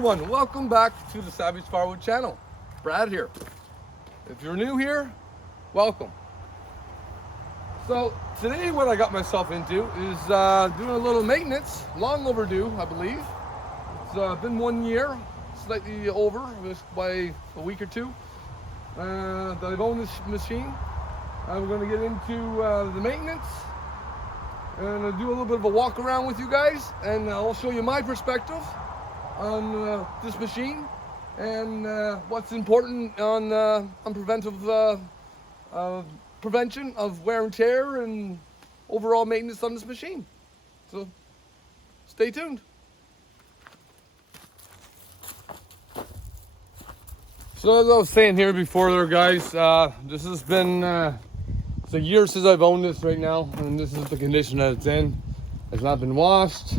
everyone, welcome back to the Savage Firewood channel. Brad here. If you're new here, welcome. So today what I got myself into is doing a little maintenance, long overdue I believe. It's been 1 year, slightly over, just by a week or two that I've owned this machine. I'm going to get into the maintenance and I'll do a little bit of a walk around with you guys, and I'll show you my perspective on this machine and what's important on prevention of wear and tear and overall maintenance on this machine. So stay tuned. So as I was saying here before there, guys, this has been it's a year since I've owned this right now, and this is the condition that it's in. It's not been washed.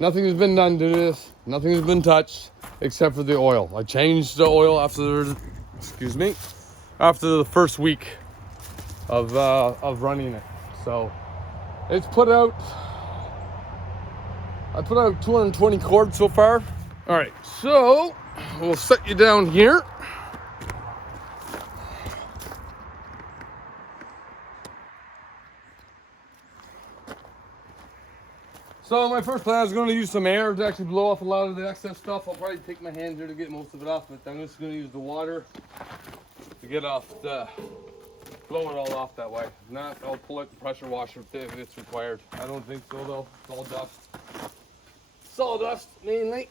Nothing has been done to this. Nothing has been touched except for the oil. I changed the oil after the first week of running it. So it's put out. I put out 220 cords so far. All right, so we'll set you down here. So my first plan is going to use some air to actually blow off a lot of the excess stuff. I'll probably take my hand here to get most of it off, but I'm just going to use the water to get off blow it all off that way. If not, I'll pull out the pressure washer if it's required. I don't think so though. It's all dust. Sawdust mainly.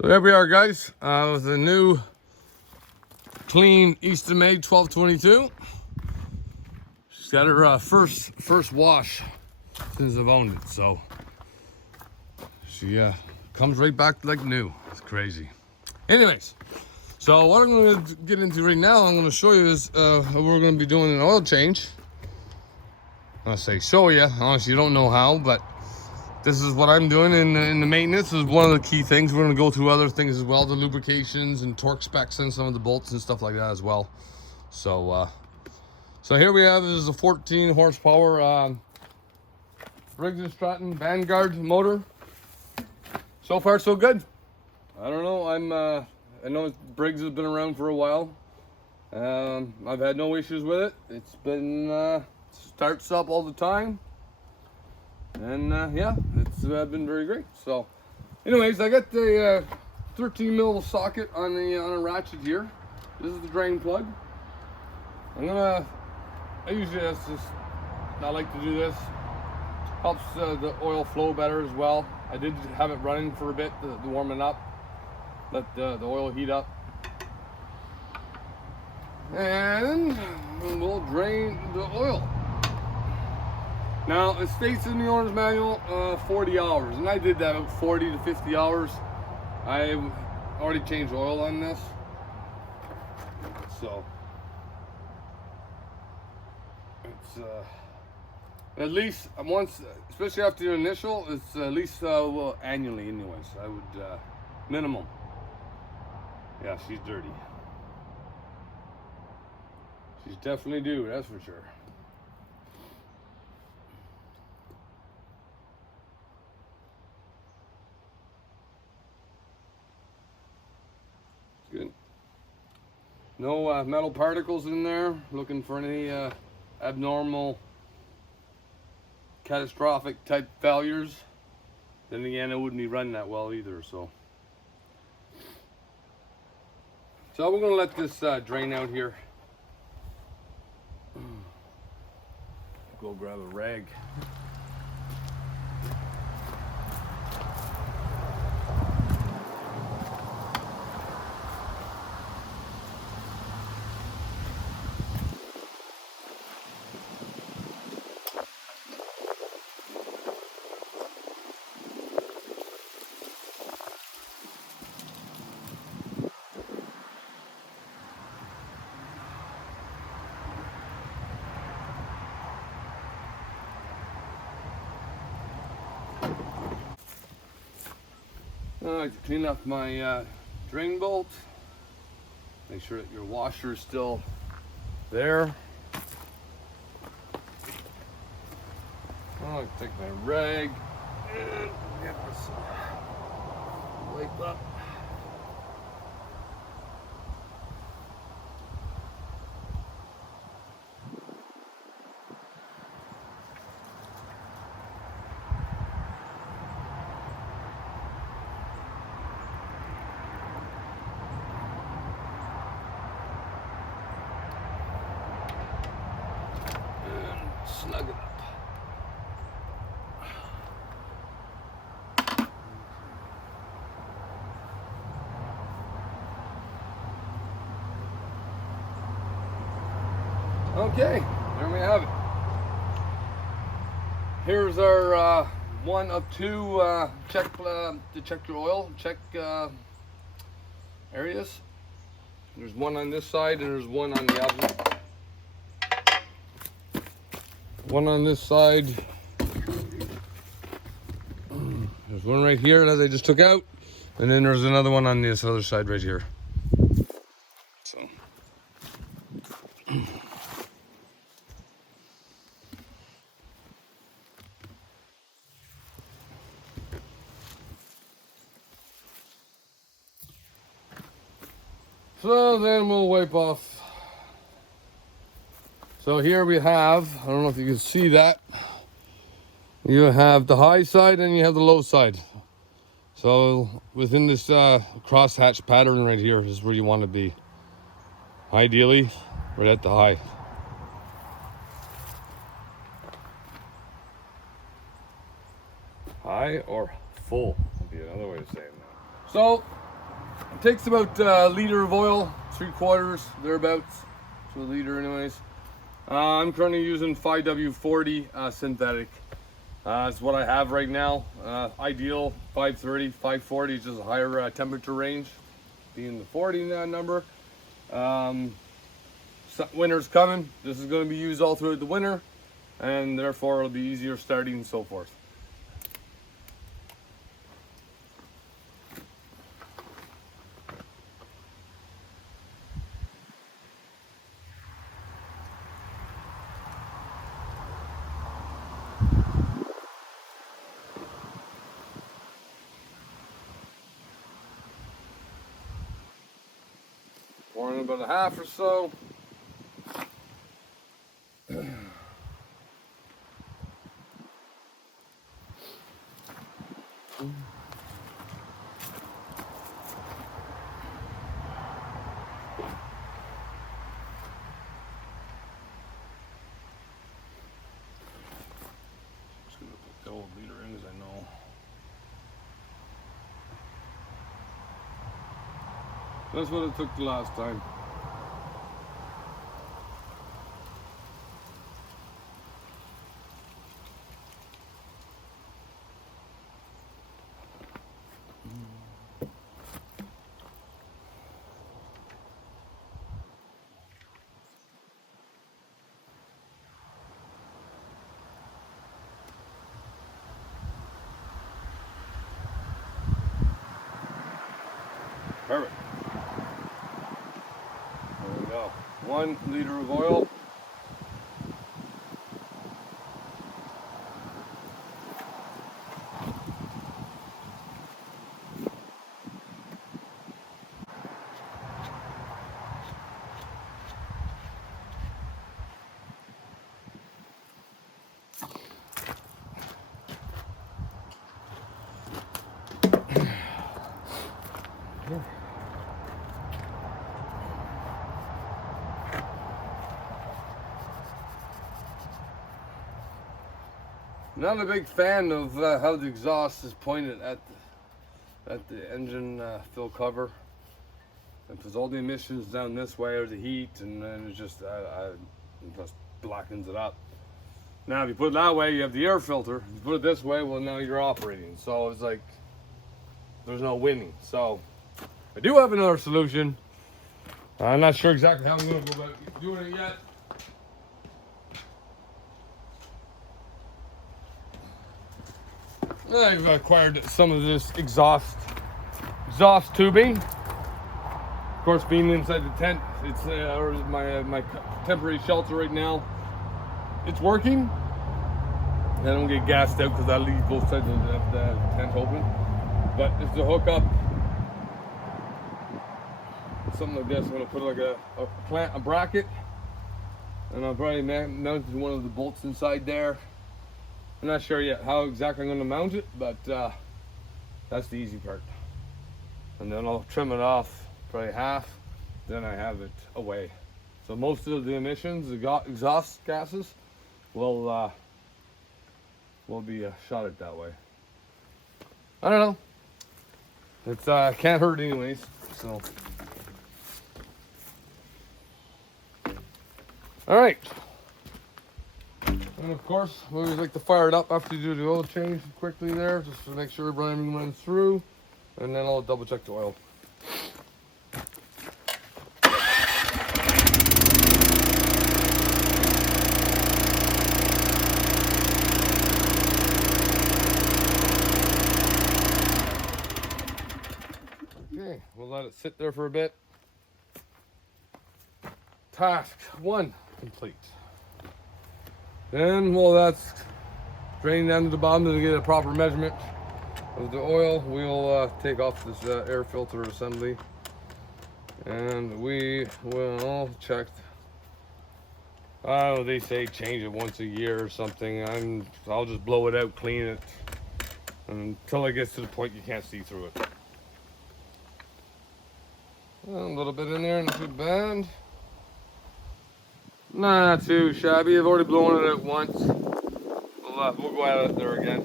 So there we are, guys, with a new clean Eastonmade 1222. She's got her first wash since I've owned it, so she comes right back like new. It's crazy. Anyways, so what I'm going to get into right now, I'm going to show you is we're going to be doing an oil change. I'll say show you, honestly you don't know how, but this is what I'm doing in the maintenance. This is one of the key things. We're going to go through other things as well, the lubrications and torque specs and some of the bolts and stuff like that as well. So so here we have, this is a 14 horsepower Briggs & Stratton Vanguard motor. So far so good. I don't know, I know Briggs has been around for a while. I've had no issues with it. It's been starts up all the time. And yeah, it's been very great. So anyways, I got the 13 mil socket on a ratchet here. This is the drain plug. I like to do this. Helps the oil flow better as well. I did have it running for a bit to warm it up, let the oil heat up, and we'll drain the oil. Now, it states in the owner's manual 40 hours, and I did that about 40 to 50 hours. I already changed oil on this. So, at least once, especially after the initial, it's at least well, annually anyways. I would minimum. Yeah, she's dirty. She's definitely due, that's for sure. Good. No metal particles in there. Looking for any abnormal, catastrophic type failures. Then again, it wouldn't be running that well either. So we're gonna let this drain out here. Go grab a rag. I like to clean up my drain bolt. Make sure that your washer is still there. I like to take my rag and get this wipe up. Snug it up. Okay, there we have it. Here's our one of two check to check your oil check areas. There's one on this side and there's one on the opposite. One on this side. There's one right here that I just took out, and then there's another one on this other side right here. So then we'll wipe off. So here we have, I don't know if you can see that. You have the high side and you have the low side. So within this crosshatch pattern right here is where you want to be. Ideally, right at the high. High or full would be another way of saying that. So it takes about a liter of oil, 3/4, thereabouts, to a liter anyways. I'm currently using 5W40 synthetic. That's what I have right now. Ideal 530, 540 is just a higher temperature range, being the 40 number. Winter's coming. This is going to be used all throughout the winter, and therefore it'll be easier starting and so forth. Pouring about a half or so. Just gonna put the old leader in, as I know. That's what it took the last time. Perfect. There we go. 1 liter of oil. Not a big fan of how the exhaust is pointed at the engine fill cover, because all the emissions down this way are the heat, and then it just blackens it up. Now, if you put it that way, you have the air filter. If you put it this way, well, now you're operating. So it's like there's no winning. So I do have another solution. I'm not sure exactly how I'm going to go about doing it yet. I've acquired some of this exhaust tubing. Of course, being inside the tent, it's my temporary shelter right now. It's working. I don't get gassed out because I leave both sides of the tent open. But it's to hook up something like this. I'm gonna put like a bracket, and I'll probably mount one of the bolts inside there. I'm not sure yet how exactly I'm going to mount it, but that's the easy part. And then I'll trim it off probably half, then I have it away. So most of the emissions, the exhaust gases, will be shot at that way. I don't know. It's can't hurt anyways. So, all right. And of course, we always like to fire it up after you do the oil change quickly there, just to make sure everything runs through, and then I'll double check the oil. Okay, we'll let it sit there for a bit. Task 1 complete. Then, while that's draining down to the bottom to get a proper measurement of the oil, we'll take off this air filter assembly, and we will check. Oh, they say change it once a year or something. I'll just blow it out, clean it, until it gets to the point you can't see through it. Well, a little bit in there, not too bad. Not too shabby. I've already blown it out once. We'll go at it there again.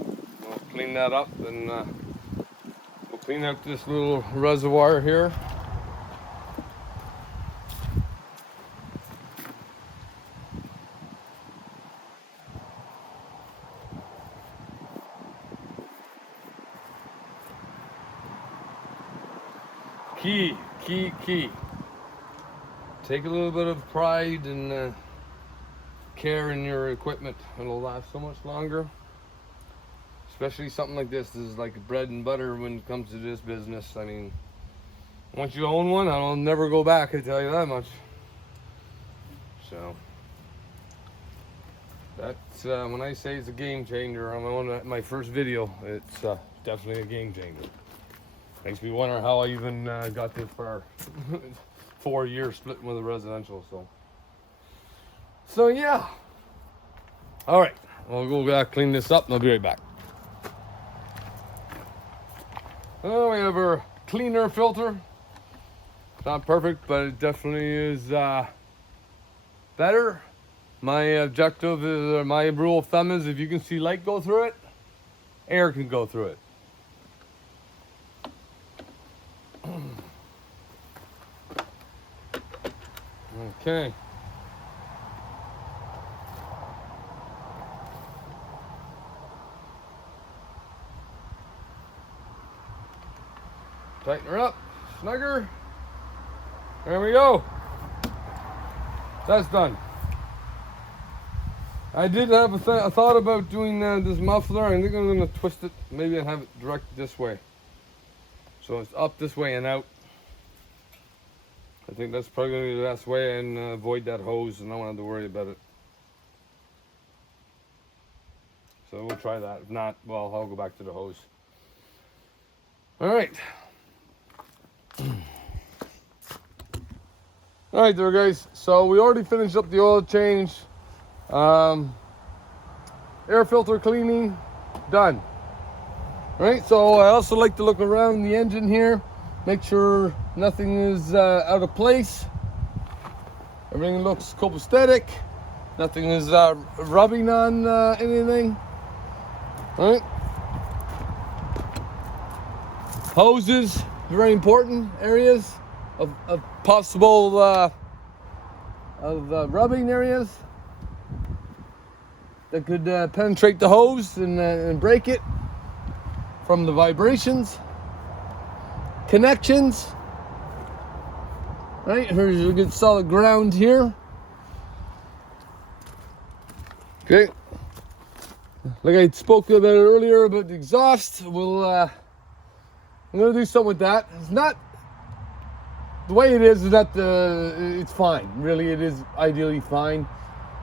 We'll clean that up, and we'll clean out this little reservoir here. Key. Take a little bit of pride and care in your equipment. It'll last so much longer. Especially something like this. This is like bread and butter when it comes to this business. I mean, once you own one, I'll never go back, I tell you that much. So, that's when I say it's a game changer on my first video, it's definitely a game changer. Makes me wonder how I even got this far. 4 years splitting with a residential, so yeah. All right, I'll go clean this up and I'll be right back. Well, we have our cleaner filter. It's not perfect, but it definitely is better. My objective is, or my rule of thumb is, if you can see light go through it, air can go through it. Okay. Tighten her up, snugger. There we go. That's done. I did have a thought about doing this muffler. I think I'm going to twist it. Maybe I'll have it directed this way. So it's up this way and out. I think that's probably going to be the best way, and avoid that hose, and I don't have to worry about it. So we'll try that. If not, well, I'll go back to the hose. All right. All right there, guys. So we already finished up the oil change. Air filter cleaning, done. All right, so I also like to look around the engine here, make sure nothing is out of place. Everything looks copacetic. Nothing is rubbing on anything. All right. Hoses, very important areas of possible rubbing areas that could penetrate the hose and break it from the vibrations. Connections. Right, here's a good solid ground here. Okay. Like I spoke about earlier about the exhaust, I'm gonna do something with that. It's not the way it is not it's fine. Really, it is ideally fine.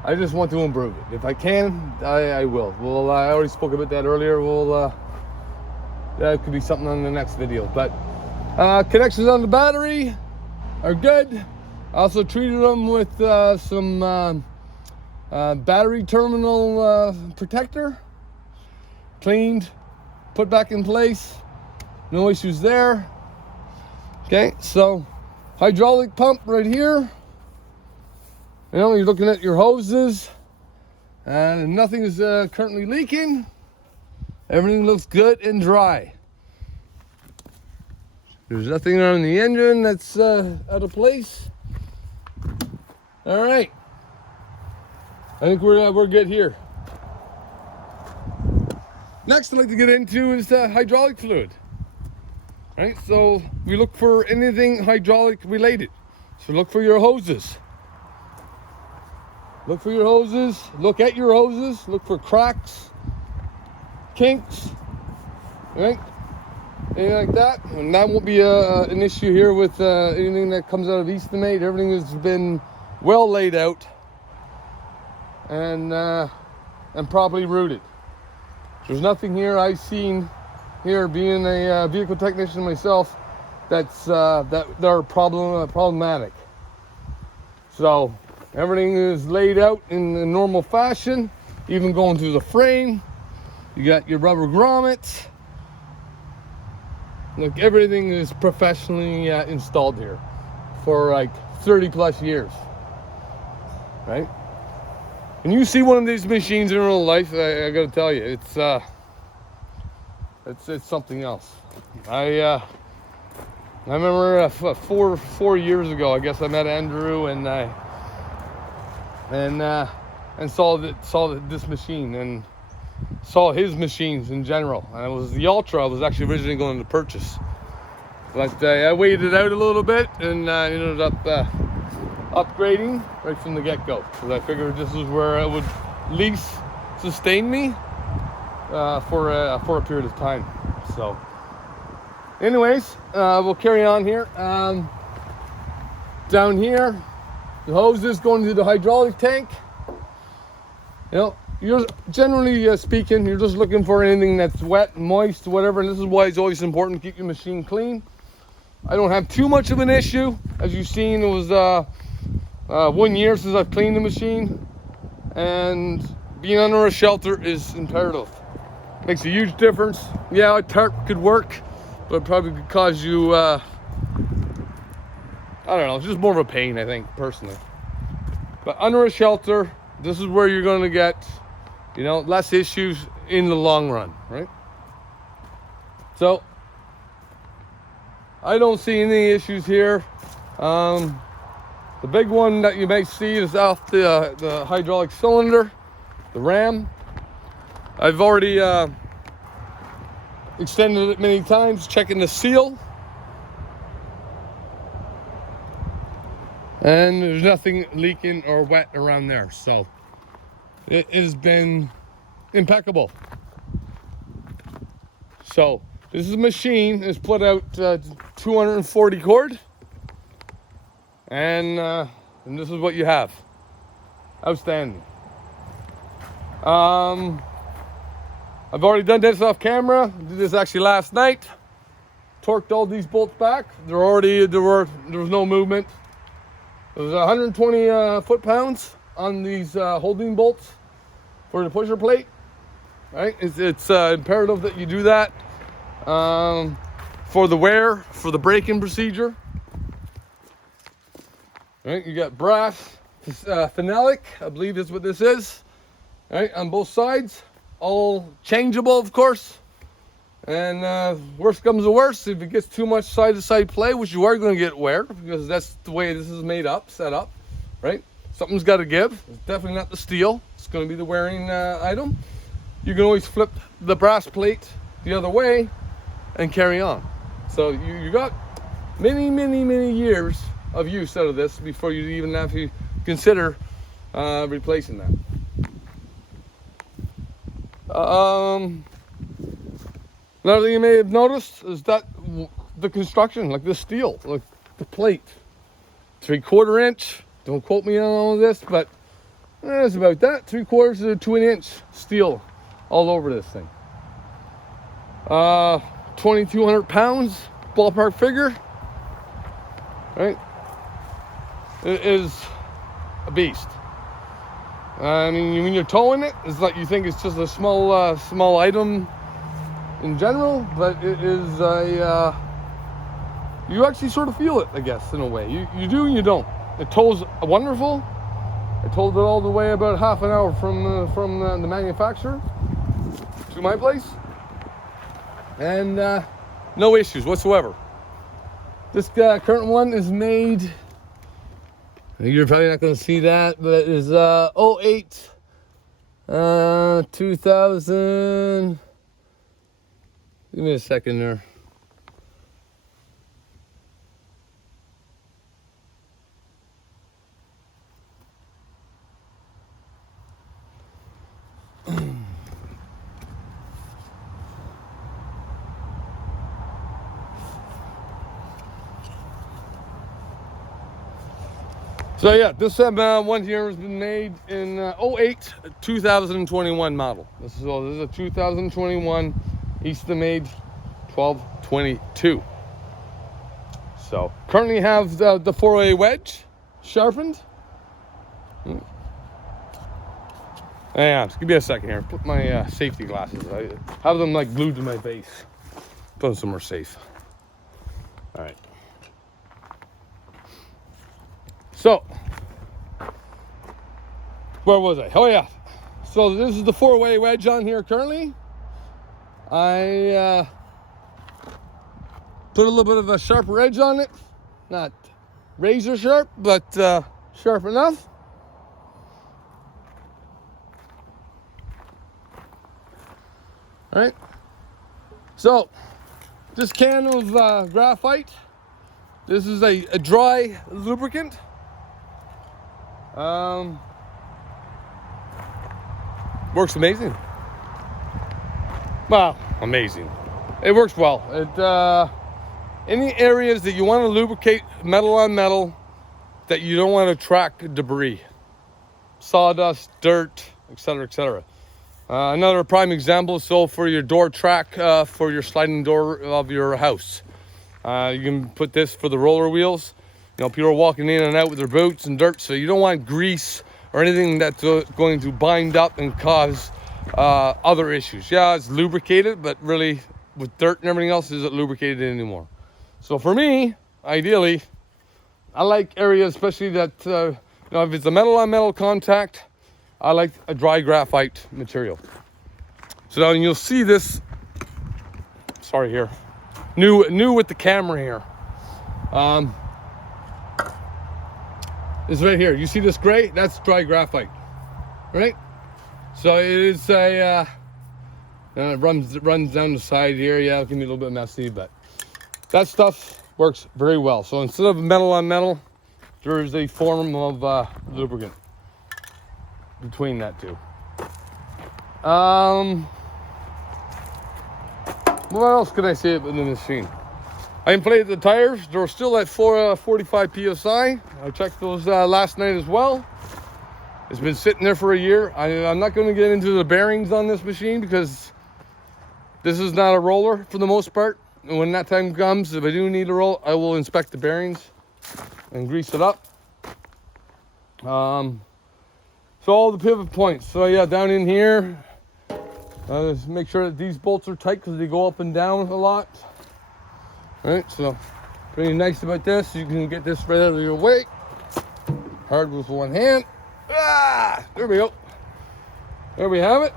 I just want to improve it. If I can, I will. Well, I already spoke about that earlier. That could be something on the next video. But connections on the battery are good. I also treated them with some battery terminal protector. Cleaned, put back in place. No issues there. Okay, so hydraulic pump right here. You know, you're looking at your hoses, and nothing is currently leaking. Everything looks good and dry. There's nothing on the engine that's out of place. All right, I think we're good here. Next, I'd like to get into is hydraulic fluid. All right, so we look for anything hydraulic related. So look for your hoses. Look for your hoses, look at your hoses, look for cracks, kinks, right? Anything like that. And that won't be an issue here with anything that comes out of Eastonmade. Everything has been well laid out and properly routed. There's nothing here I've seen here, being a vehicle technician myself, that are problematic. So everything is laid out in the normal fashion, even going through the frame. You got your rubber grommets. Look, everything is professionally installed here for like 30 plus years, right? When you see one of these machines in real life, I gotta tell you, it's something else. I remember 4 years ago, I guess I met Andrew and saw this machine and saw his machines in general. And it was the Ultra I was actually originally going to purchase, but I waited out a little bit and ended up upgrading right from the get-go, because I figured this is where it would least sustain me for a period of time. So anyways, we'll carry on here. Down here, the hose is going to the hydraulic tank. You know, you're generally speaking, you're just looking for anything that's wet, moist, whatever, and this is why it's always important to keep your machine clean. I don't have too much of an issue. As you've seen, it was 1 year since I've cleaned the machine, and being under a shelter is imperative. Makes a huge difference. Yeah, a tarp could work, but probably could cause you, I don't know, it's just more of a pain, I think, personally. But under a shelter, this is where you're going to get, you know, less issues in the long run, right? So I don't see any issues here. The big one that you may see is off the hydraulic cylinder, the ram. I've already extended it many times, checking the seal. And there's nothing leaking or wet around there. So it has been impeccable. So this is a machine that's put out 240 cord. and this is what you have. Outstanding. I've already done this off camera. Did this actually last night. Torqued all these bolts back. There was no movement. There was 120 foot-pounds on these holding bolts for the pusher plate. Right? It's imperative that you do that for the wear, for the braking procedure. Right? You got brass phenolic, I believe is what this is. Right? On both sides, all changeable, of course. And worst comes to worst, if it gets too much side-to-side play, which you are going to get wear, because that's the way this is made up, set up, right? Something's got to give. It's definitely not the steel. It's going to be the wearing item. You can always flip the brass plate the other way and carry on. So you got many, many, many years of use out of this before you even have to consider replacing that. Another thing you may have noticed is that the construction, like the steel, like the plate, 3/4 inch. Don't quote me on all of this, but it's about that, 3/4 to 1 inch steel all over this thing. 2,200 pounds, ballpark figure. Right? It is a beast. I mean, when you're towing it, it's like you think it's just a small item in general, but it is you actually sort of feel it, I guess, in a way. You do and you don't. It tows wonderful. I towed it all the way about half an hour from the manufacturer to my place, and no issues whatsoever. This current one is made, you're probably not going to see that, but it is 08 2000. Give me a second there. So yeah, this one here has been made in 08 2021 model. This is a 2021 Eastonmade 1222. So currently have the 4-way wedge sharpened. Hang on, just give me a second here. Put my safety glasses. I have them like glued to my face. Put them somewhere safe. All right. So, where was I? Oh yeah. So this is the 4-way wedge on here currently. I put a little bit of a sharper edge on it. Not razor sharp, but sharp enough. All right. So, this can of graphite. This is a dry lubricant. Works amazing. Wow, amazing. It works well. Any areas that you want to lubricate metal on metal that you don't want to attract debris, sawdust, dirt, etc., etc. Another prime example, so for your door track, for your sliding door of your house. You can put this for the roller wheels. You know, people are walking in and out with their boots and dirt, so you don't want grease or anything that's going to bind up and cause other issues. Yeah, it's lubricated, but really with dirt and everything else, isn't lubricated anymore. So for me, ideally, I like areas, especially that, you know, if it's a metal on metal contact, I like a dry graphite material. So now you'll see this, sorry here, new with the camera here. This right here, you see this gray? That's dry graphite, right? So it is a, it runs down the side here. Yeah, it can be a little bit messy, but that stuff works very well. So instead of metal on metal, there is a form of lubricant between that two. What else can I say about the machine? I inflated the tires. They're still at 45 psi. I checked those last night as well. It's been sitting there for a year. I'm not going to get into the bearings on this machine because this is not a roller for the most part. And when that time comes, if I do need a roll, I will inspect the bearings and grease it up. So all the pivot points. So yeah, down in here, just make sure that these bolts are tight because they go up and down a lot. All right, so pretty nice about this. You can get this right out of your way. Hard with one hand. Ah, there we go. There we have it.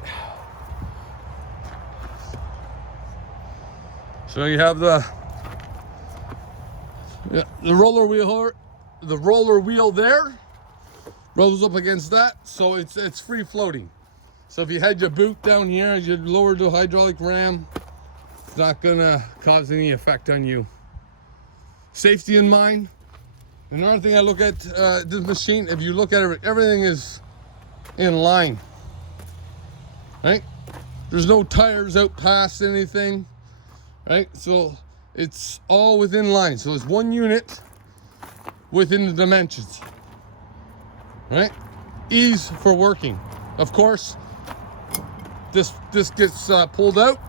So you have the roller wheel there. Rolls up against that, so it's free floating. So if you had your boot down here and you lowered the hydraulic ram, it's not gonna cause any effect on you. Safety in mind. Another thing I look at this machine, if you look at it, everything is in line, right? There's no tires out past anything, right? So it's all within line. So it's one unit within the dimensions, right? Ease for working. Of course, this gets pulled out.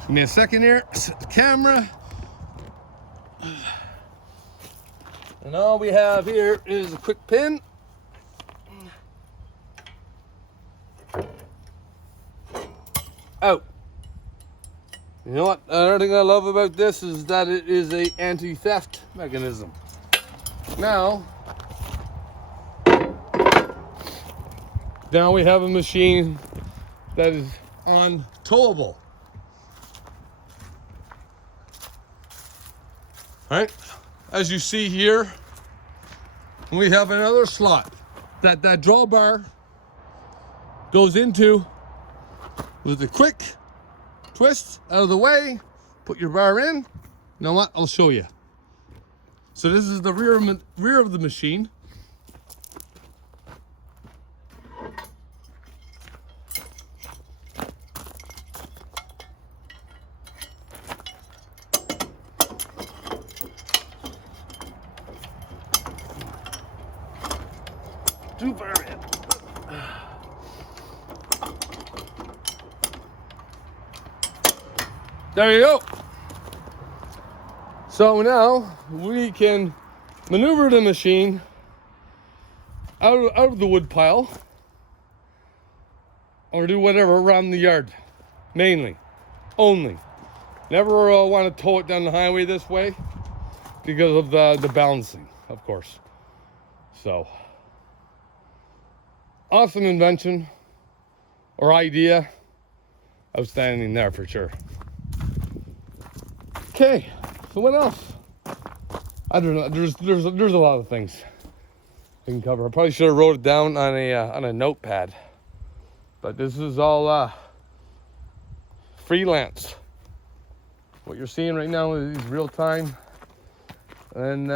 Give me a second here. Set the camera. And all we have here is a quick pin. Out. You know what? Another thing I love about this is that it is a anti-theft mechanism. Now we have a machine that is untowable. Right? As you see here, we have another slot that drawbar goes into with a quick twist out of the way. Put your bar in. You know what? I'll show you. So this is the rear of the machine. There you go. So now we can maneuver the machine out of the wood pile or do whatever around the yard, mainly, only. Never want to tow it down the highway this way because of the balancing, of course. So, awesome invention or idea. Outstanding there for sure. Okay, so what else? I don't know. There's a lot of things we can cover. I probably should have wrote it down on a notepad, but this is all freelance. What you're seeing right now is real time, and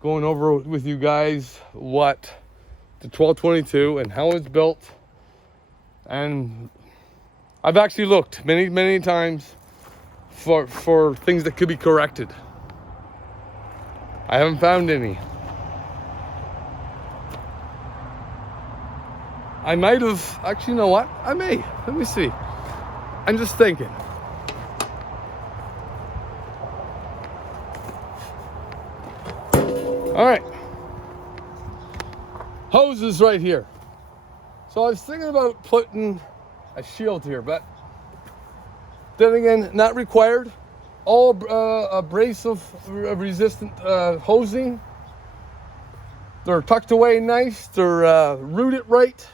going over with you guys what the 1222 and how it's built. And I've actually looked many times for things that could be corrected. I haven't found any. I might have, actually, you know what? I may. Let me see. I'm just thinking. All right. Hoses right here. So I was thinking about putting a shield here, but then again, not required. All abrasive resistant hosing. They're tucked away nice. They're rooted right.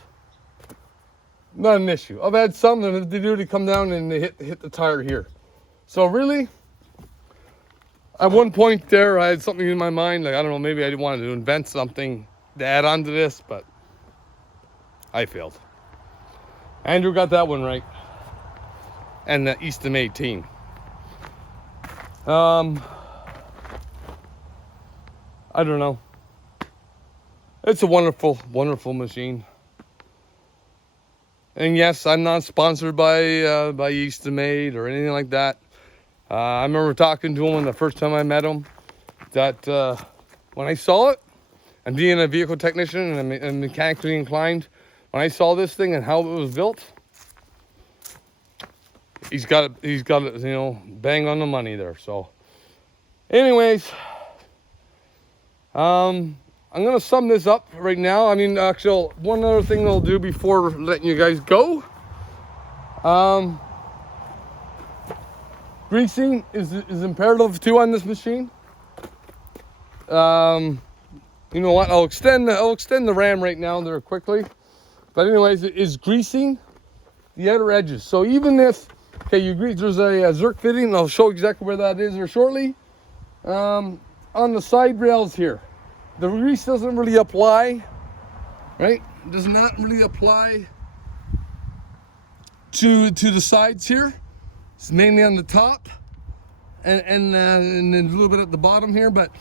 Not an issue. I've had some that if they do, they come down and they hit the tire here. So really, at one point there, I had something in my mind. Like, I don't know, maybe I wanted to invent something to add on to this, but I failed. Andrew got that one right. And the Eastonmade team. I don't know. It's a wonderful, wonderful machine. And yes, I'm not sponsored by Eastonmade or anything like that. I remember talking to him the first time I met him, that when I saw it, and being a vehicle technician and mechanically inclined, when I saw this thing and how it was built, he's got it, you know, bang on the money there. So anyways, I'm gonna sum this up right now. I mean, actually, one other thing I'll do before letting you guys go. Greasing is imperative too on this machine. You know what? I'll extend the ram right now there quickly. But anyways, it is greasing the outer edges. So even if, okay, you grease, there's a Zerk fitting, and I'll show exactly where that is here shortly. On the side rails here, the grease doesn't really apply, right? It does not really apply to the sides here. It's mainly on the top and then a little bit at the bottom here, but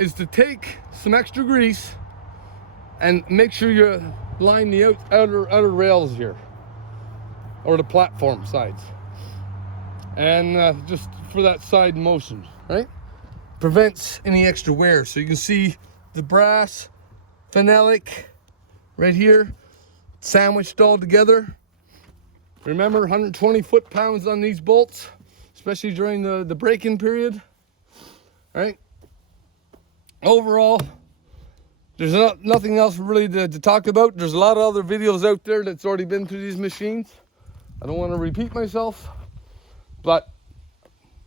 is to take some extra grease and make sure you line the outer rails here, or the platform sides, and just for that side motion, right? Prevents any extra wear. So you can see the brass phenolic right here, sandwiched all together. Remember, 120 foot-pounds on these bolts, especially during the break-in period, right? Overall, there's nothing else really to talk about. There's a lot of other videos out there that's already been through these machines. I don't want to repeat myself, but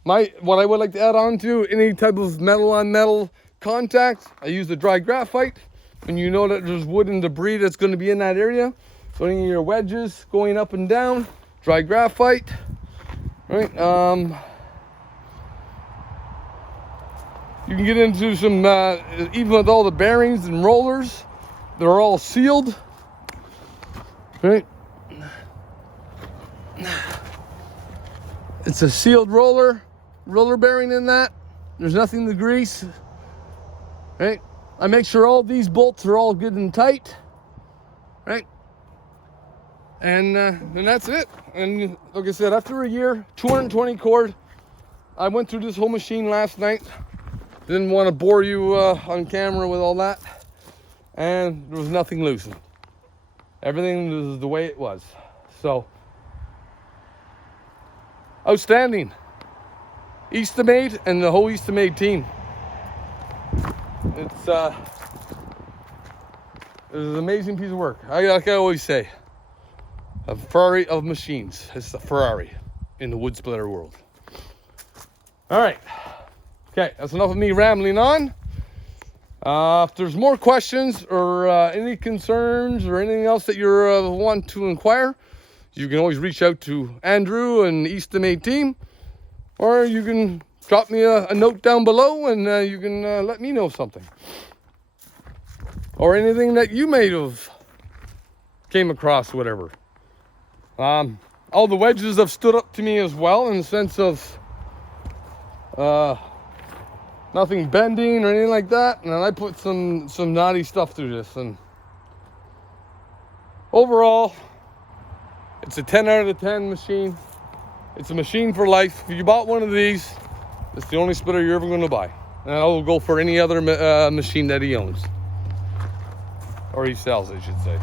what I would like to add on to any type of metal on metal contact, I use the dry graphite. And you know that there's wood and debris that's going to be in that area. So any of your wedges going up and down, dry graphite, right? You can get into some, even with all the bearings and rollers, they're all sealed, right? It's a sealed roller bearing in that. There's nothing to grease, right? I make sure all these bolts are all good and tight, right? And that's it. And like I said, after a year, 220 cord. I went through this whole machine last night. Didn't want to bore you on camera with all that. And there was nothing loosened. Everything was the way it was. So, outstanding. Eastonmade and the whole Eastonmade team. It's an amazing piece of work. Like I always say, a Ferrari of machines. It's the Ferrari in the wood splitter world. All right. Okay, that's enough of me rambling on. If there's more questions or any concerns or anything else that you want to inquire, you can always reach out to Andrew and the Eastonmade team, or you can drop me a note down below and you can let me know something. Or anything that you may have came across, whatever. All the wedges have stood up to me as well, in the sense of nothing bending or anything like that. And I put some naughty stuff through this, and overall, it's a 10 out of 10 machine. It's a machine for life. If you bought one of these, it's the only splitter you're ever going to buy. And I will go for any other machine that he owns. Or he sells, I should say.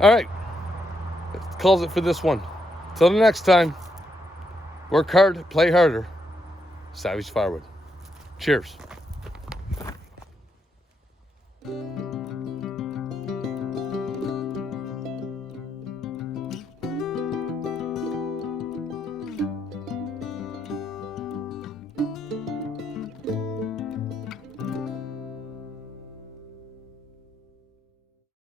All right. That calls it for this one. Till the next time, work hard, play harder. Savage Firewood. Cheers.